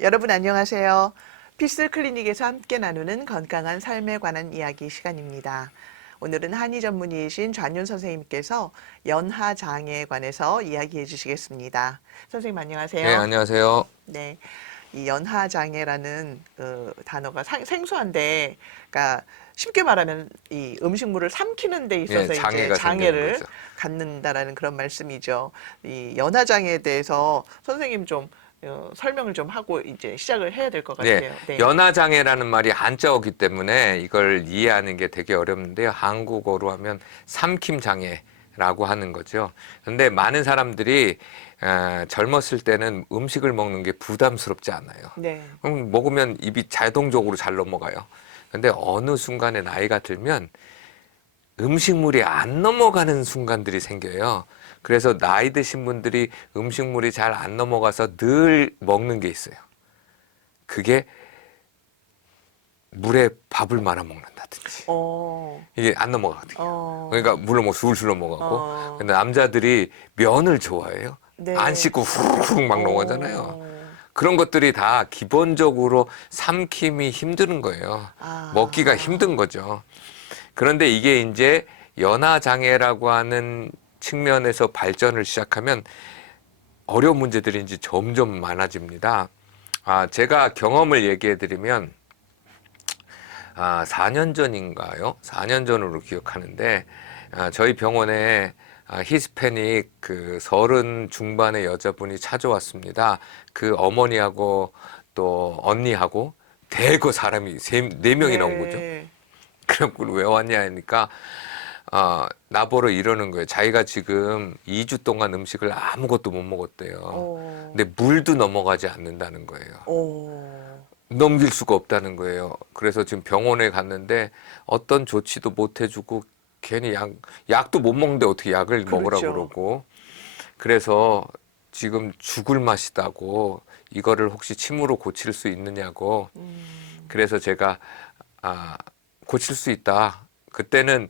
여러분 안녕하세요. 피스 클리닉에서 함께 나누는 건강한 삶에 관한 이야기 시간입니다. 오늘은 한의 전문의이신 좌윤 선생님께서 연하 장애에 관해서 이야기해 주시겠습니다. 선생님 네, 안녕하세요. 안녕하세요. 네, 이 연하 장애라는 그 단어가 생소한데, 그러니까 쉽게 말하면 이 음식물을 삼키는 데 예, 있어서 이제 장애가 생기는 장애를 거죠. 갖는다라는 그런 말씀이죠. 이 연하 장애에 대해서 선생님 좀 설명을 좀 하고 이제 시작을 해야 될 것 네, 같아요. 네. 연하장애라는 말이 한자어기 때문에 이걸 이해하는 게 되게 어렵는데요. 한국어로 하면 삼킴장애라고 하는 거죠. 근데 많은 사람들이 젊었을 때는 음식을 먹는 게 부담스럽지 않아요. 네. 먹으면 입이 자동적으로 잘 넘어가요. 근데 어느 순간에 나이가 들면 음식물이 안 넘어가는 순간들이 생겨요. 그래서 나이 드신 분들이 음식물이 잘 안 넘어가서 늘 먹는 게 있어요. 그게 물에 밥을 말아 먹는다든지. 어, 이게 안 넘어가거든요. 어, 그러니까 물을 뭐 술술 넘어가고. 어, 근데 남자들이 면을 좋아해요. 안 네. 씻고 후루룩 막 넘어가잖아요. 그런 것들이 다 기본적으로 삼킴이 힘든 거예요. 먹기가 힘든 아, 거죠. 그런데 이게 이제 연하장애라고 하는 측면에서 발전을 시작하면 어려운 문제들이 이제 점점 많아집니다. 제가 경험을 얘기해 드리면, 4년 전인가요? 4년 전으로 기억하는데, 저희 병원에 히스패닉 그 30 중반의 여자분이 찾아왔습니다. 그 어머니하고 또 언니하고 대거 사람이 네 명이나 온 거죠. 네. 그래갖고 왜 왔냐 하니까 나보러 이러는 거예요. 자기가 지금 2주 동안 음식을 아무것도 못 먹었대요. 어, 근데 물도 넘어가지 않는다는 거예요. 어, 넘길 수가 없다는 거예요. 그래서 지금 병원에 갔는데 어떤 조치도 못 해주고 괜히 약도 못 먹는데 어떻게 약을 먹으라고 그렇죠. 그러고. 그래서 지금 죽을 맛이다고 이거를 혹시 침으로 고칠 수 있느냐고. 그래서 제가 고칠 수 있다. 그때는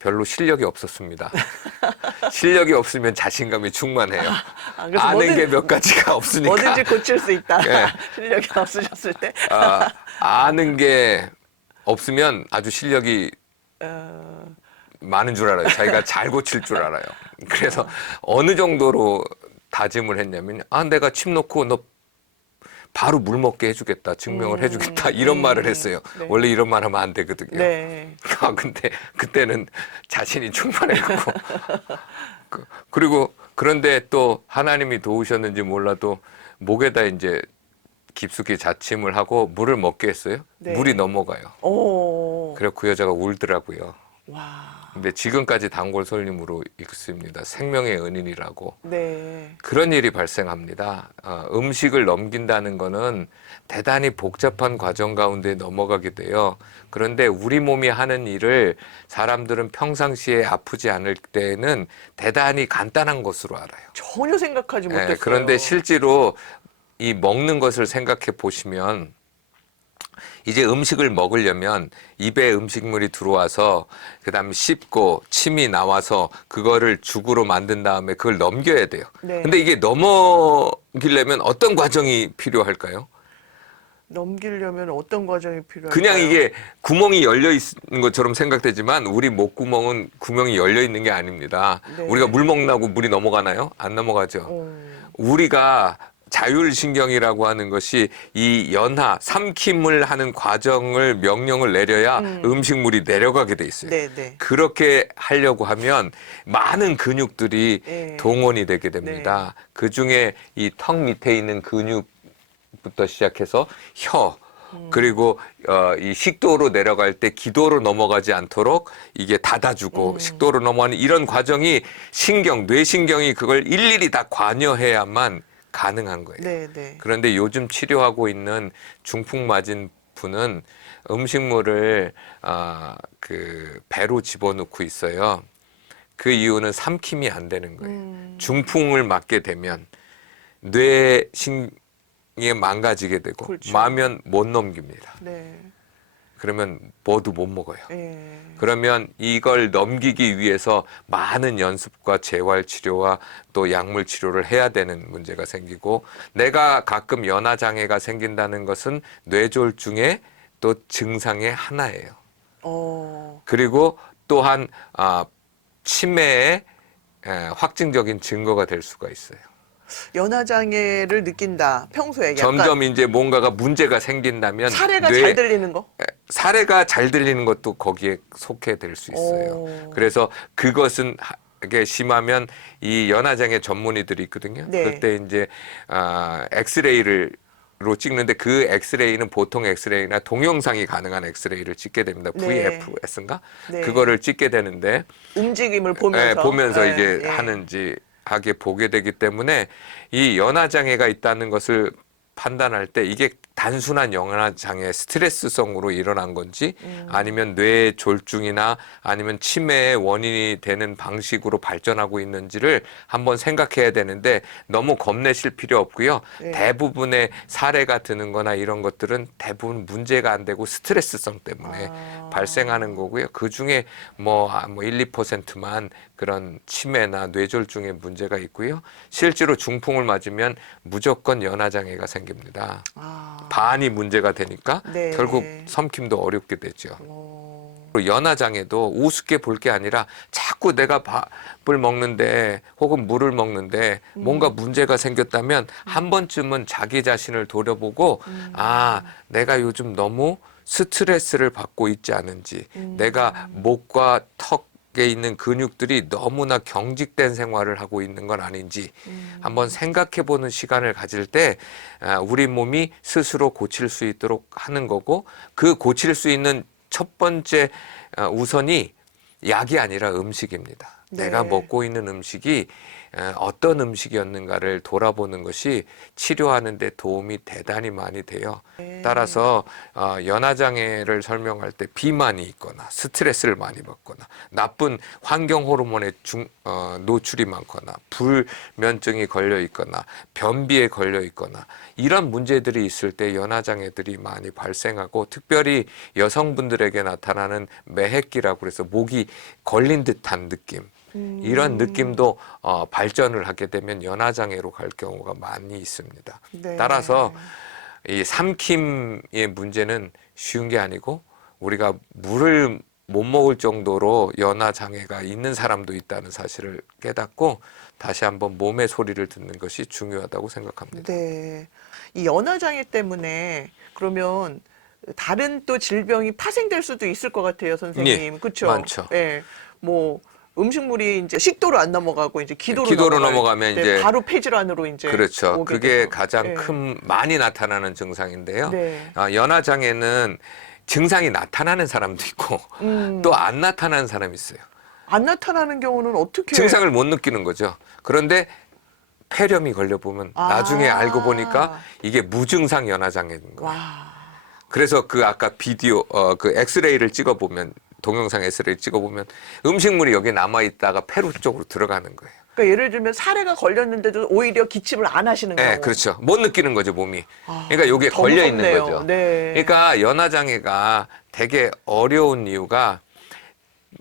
별로 실력이 없었습니다. 실력이 없으면 자신감이 충만해요. 그래서 아는 게 몇 가지가 없으니까. 뭐든지 고칠 수 있다. 예, 실력이 없으셨을 때. 아는 게 없으면 아주 실력이 어, 많은 줄 알아요. 자기가 잘 고칠 줄 알아요. 그래서 어느 정도로 다짐을 했냐면, 내가 침 놓고 너 바로 물 먹게 해주겠다, 증명을 해주겠다, 이런 말을 했어요. 네. 원래 이런 말 하면 안 되거든요. 네. 근데 그때는 자신이 충만해갖고. 그리고 그런데 또 하나님이 도우셨는지 몰라도 목에다 이제 깊숙이 자침을 하고 물을 먹게 했어요. 네. 물이 넘어가요. 오, 그래서 그 여자가 울더라고요. 와, 근데 지금까지 단골손님으로 있습니다. 생명의 은인이라고. 네. 그런 일이 발생합니다. 음식을 넘긴다는 거는 대단히 복잡한 과정 가운데 넘어가게 돼요. 그런데 우리 몸이 하는 일을 사람들은 평상시에 아프지 않을 때는 대단히 간단한 것으로 알아요. 전혀 생각하지 못했어요. 그런데 실제로 이 먹는 것을 생각해 보시면 이제 음식을 먹으려면 입에 음식물이 들어와서 그다음에 씹고 침이 나와서 그거를 죽으로 만든 다음에 그걸 넘겨야 돼요. 네. 근데 이게 넘기려면 어떤 과정이 필요할까요? 넘기려면 어떤 과정이 필요할까요? 그냥 이게 구멍이 열려 있는 것처럼 생각되지만 우리 목구멍은 구멍이 열려 있는 게 아닙니다. 네. 우리가 물 먹나고 물이 넘어가나요? 안 넘어가죠. 우리가 자율신경이라고 하는 것이 이 삼킴을 하는 과정을 명령을 내려야 음식물이 내려가게 돼 있어요. 네, 네. 그렇게 하려고 하면 많은 근육들이 네. 동원이 되게 됩니다. 그 중에 이 턱 밑에 있는 근육부터 시작해서 혀, 그리고 이 식도로 내려갈 때 기도로 넘어가지 않도록 이게 닫아주고 식도로 넘어가는 이런 과정이 뇌신경이 그걸 일일이 다 관여해야만 가능한 거예요. 네, 네. 그런데 요즘 치료하고 있는 중풍 맞은 분은 음식물을 그 배로 집어넣고 있어요. 그 이유는 삼킴이 안 되는 거예요. 중풍을 맞게 되면 뇌신경이 망가지게 되고 그렇죠. 마면 못 넘깁니다. 네. 그러면 뭐도 못 먹어요. 예. 그러면 이걸 넘기기 위해서 많은 연습과 재활 치료와 또 약물 치료를 해야 되는 문제가 생기고, 내가 가끔 연화 장애가 생긴다는 것은 뇌졸중의 또 증상의 하나예요. 그리고 또한 치매의 확증적인 증거가 될 수가 있어요. 연화 장애를 느낀다. 평소에 약간 점점 이제 뭔가가 문제가 생긴다면 사례가 잘 들리는 거? 사례가 잘 들리는 것도 거기에 속해 될 수 있어요. 오. 그래서 그것은 이게 심하면 이 연화장애 전문의들이 있거든요. 네. 그때 이제 엑스레이를 로 찍는데, 그 엑스레이는 보통 엑스레이나 동영상이 가능한 엑스레이를 찍게 됩니다. 네. VFS인가? 네. 그거를 찍게 되는데, 움직임을 보면서 보면서 예, 이제 예. 하는지 하게 보게 되기 때문에, 이 연화 장애가 있다는 것을 판단할 때 이게 단순한 연화 장애 스트레스성으로 일어난 건지 아니면 뇌 졸중이나 아니면 치매의 원인이 되는 방식으로 발전하고 있는지를 한번 생각해야 되는데, 너무 겁내실 필요 없고요. 네. 대부분의 사례가 드는 거나 이런 것들은 대부분 문제가 안 되고 스트레스성 때문에 발생하는 거고요. 그중에 뭐 1, 2%만 그런 치매나 뇌졸중의 문제가 있고요. 실제로 중풍을 맞으면 무조건 연화 장애가 생깁니다. 반이 문제가 되니까 네. 결국 섬김도 어렵게 되죠. 오. 연화 장애도 우습게 볼 게 아니라 자꾸 내가 밥을 먹는데 혹은 물을 먹는데 뭔가 문제가 생겼다면 한 번쯤은 자기 자신을 돌아보고 내가 요즘 너무 스트레스를 받고 있지 않은지, 내가 목과 턱에 있는 근육들이 너무나 경직된 생활을 하고 있는 건 아닌지 한번 생각해 보는 시간을 가질 때 우리 몸이 스스로 고칠 수 있도록 하는 거고, 그 고칠 수 있는 첫 번째 우선이 약이 아니라 음식입니다. 네. 내가 먹고 있는 음식이 어떤 음식이었는가를 돌아보는 것이 치료하는 데 도움이 대단히 많이 돼요. 따라서 연화장애를 설명할 때 비만이 있거나 스트레스를 많이 받거나 나쁜 환경 호르몬에 노출이 많거나 불면증이 걸려 있거나 변비에 걸려 있거나 이런 문제들이 있을 때 연화장애들이 많이 발생하고, 특별히 여성분들에게 나타나는 매핵기라고 그래서 목이 걸린 듯한 느낌, 이런 느낌도 발전을 하게 되면 연화장애로 갈 경우가 많이 있습니다. 네. 따라서 이 삼킴의 문제는 쉬운 게 아니고, 우리가 물을 못 먹을 정도로 연화장애가 있는 사람도 있다는 사실을 깨닫고 다시 한번 몸의 소리를 듣는 것이 중요하다고 생각합니다. 네. 이 연화 장애 때문에 그러면 다른 또 질병이 파생될 수도 있을 것 같아요, 선생님. 예, 그렇죠? 많죠. 예. 뭐 음식물이 이제 식도로 안 넘어가고 이제 기도로 넘어가면 때 이제 바로 폐질환으로 이제 그렇죠. 오게 그게 돼서. 가장 예. 많이 나타나는 증상인데요. 네. 연화 장애는 증상이 나타나는 사람도 있고 또 안 나타나는 사람이 있어요. 안 나타나는 경우는 어떻게? 증상을 못 느끼는 거죠. 그런데 폐렴이 걸려보면 나중에 알고 보니까 이게 무증상 연화 장애인 거예요. 와. 그래서 그 아까 비디오 그 엑스레이를 찍어보면, 동영상 엑스레이 찍어보면 음식물이 여기 남아있다가 폐로 쪽으로 들어가는 거예요. 그러니까 예를 들면 사례가 걸렸는데도 오히려 기침을 안 하시는 경우. 네, 그렇죠. 못 느끼는 거죠, 몸이. 그러니까 여기에 더 걸려 있는 무섭네요. 거죠. 네. 그러니까 연화장애가 되게 어려운 이유가,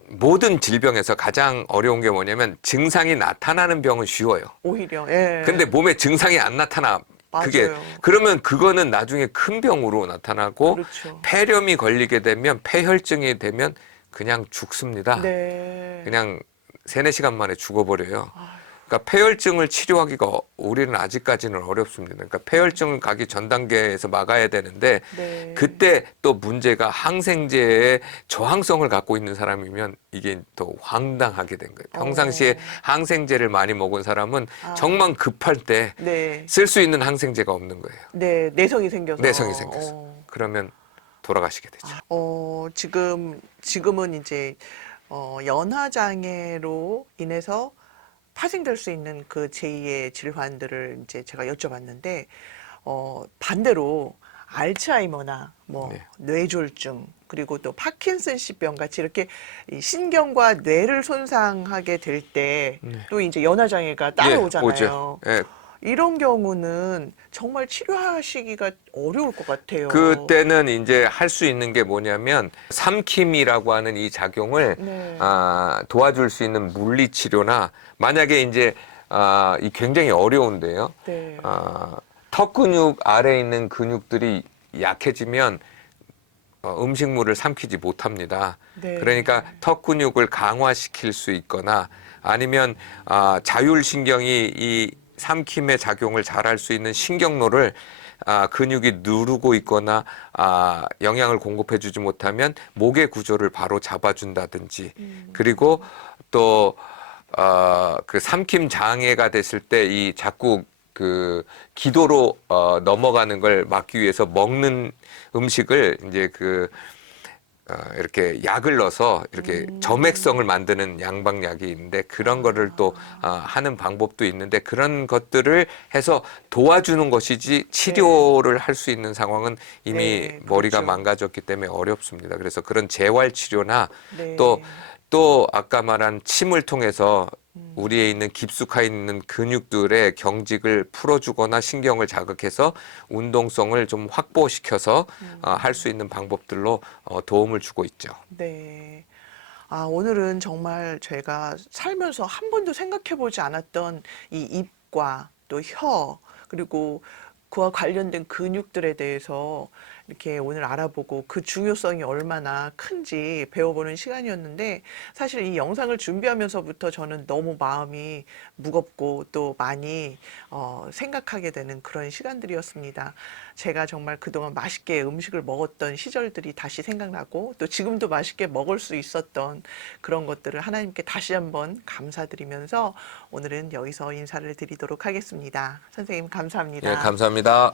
모든 질병에서 가장 어려운 게 뭐냐면 증상이 나타나는 병은 쉬워요. 오히려. 예. 근데 몸에 증상이 안 나타나. 그게 맞아요. 그러면 그거는 나중에 큰 병으로 나타나고, 그렇죠. 폐렴이 걸리게 되면, 폐혈증이 되면 그냥 죽습니다. 네. 그냥 3-4시간 만에 죽어버려요. 그러니까 폐혈증을 치료하기가 우리는 아직까지는 어렵습니다. 그러니까 폐혈증을 가기 전 단계에서 막아야 되는데, 네. 그때 또 문제가 항생제에 저항성을 갖고 있는 사람이면 이게 또 황당하게 된 거예요. 평상시에 항생제를 많이 먹은 사람은 정말 급할 때 네. 쓸 수 있는 항생제가 없는 거예요. 네. 내성이 생겨서. 내성이 생겨서. 그러면 돌아가시게 되죠. 지금은 이제 연화 장애로 인해서 파생될 수 있는 그 제2의 질환들을 이제 제가 여쭤봤는데, 반대로 알츠하이머나 뭐 네. 뇌졸중 그리고 또 파킨슨씨 병 같이 이렇게 이 신경과 뇌를 손상하게 될 때 또 이제 연화 장애가 따라오잖아요. 오죠. 예. 이런 경우는 정말 치료하시기가 어려울 것 같아요. 그때는 이제 할 수 있는 게 뭐냐면 삼킴이라고 하는 이 작용을 네. 도와줄 수 있는 물리 치료나 만약에 이제 이 굉장히 어려운데요. 네. 턱 근육 아래에 있는 근육들이 약해지면 음식물을 삼키지 못합니다. 네. 그러니까 턱 근육을 강화시킬 수 있거나 아니면 자율신경이 이 삼킴의 작용을 잘할 수 있는 신경로를 근육이 누르고 있거나 영양을 공급해주지 못하면 목의 구조를 바로 잡아준다든지 그리고 또 그 삼킴 장애가 됐을 때 이 자꾸 그 기도로 넘어가는 걸 막기 위해서 먹는 음식을 이제 이렇게 약을 넣어서 이렇게 점액성을 만드는 양방약이 있는데 그런 거를 또 하는 방법도 있는데 그런 것들을 해서 도와주는 것이지 치료를 할 수 있는 상황은 이미 네, 머리가 그렇죠. 망가졌기 때문에 어렵습니다. 그래서 그런 재활 치료나 네. 또 아까 말한 침을 통해서 우리에 있는 깊숙하 있는 근육들의 경직을 풀어주거나 신경을 자극해서 운동성을 좀 확보시켜서 할 수 있는 방법들로 도움을 주고 있죠. 네. 오늘은 정말 제가 살면서 한 번도 생각해 보지 않았던 이 입과 또 혀, 그리고 그와 관련된 근육들에 대해서 이렇게 오늘 알아보고 그 중요성이 얼마나 큰지 배워보는 시간이었는데 사실 이 영상을 준비하면서부터 저는 너무 마음이 무겁고 또 많이 생각하게 되는 그런 시간들이었습니다. 제가 정말 그동안 맛있게 음식을 먹었던 시절들이 다시 생각나고 또 지금도 맛있게 먹을 수 있었던 그런 것들을 하나님께 다시 한번 감사드리면서 오늘은 여기서 인사를 드리도록 하겠습니다. 선생님 예, 감사합니다. 감사합니다.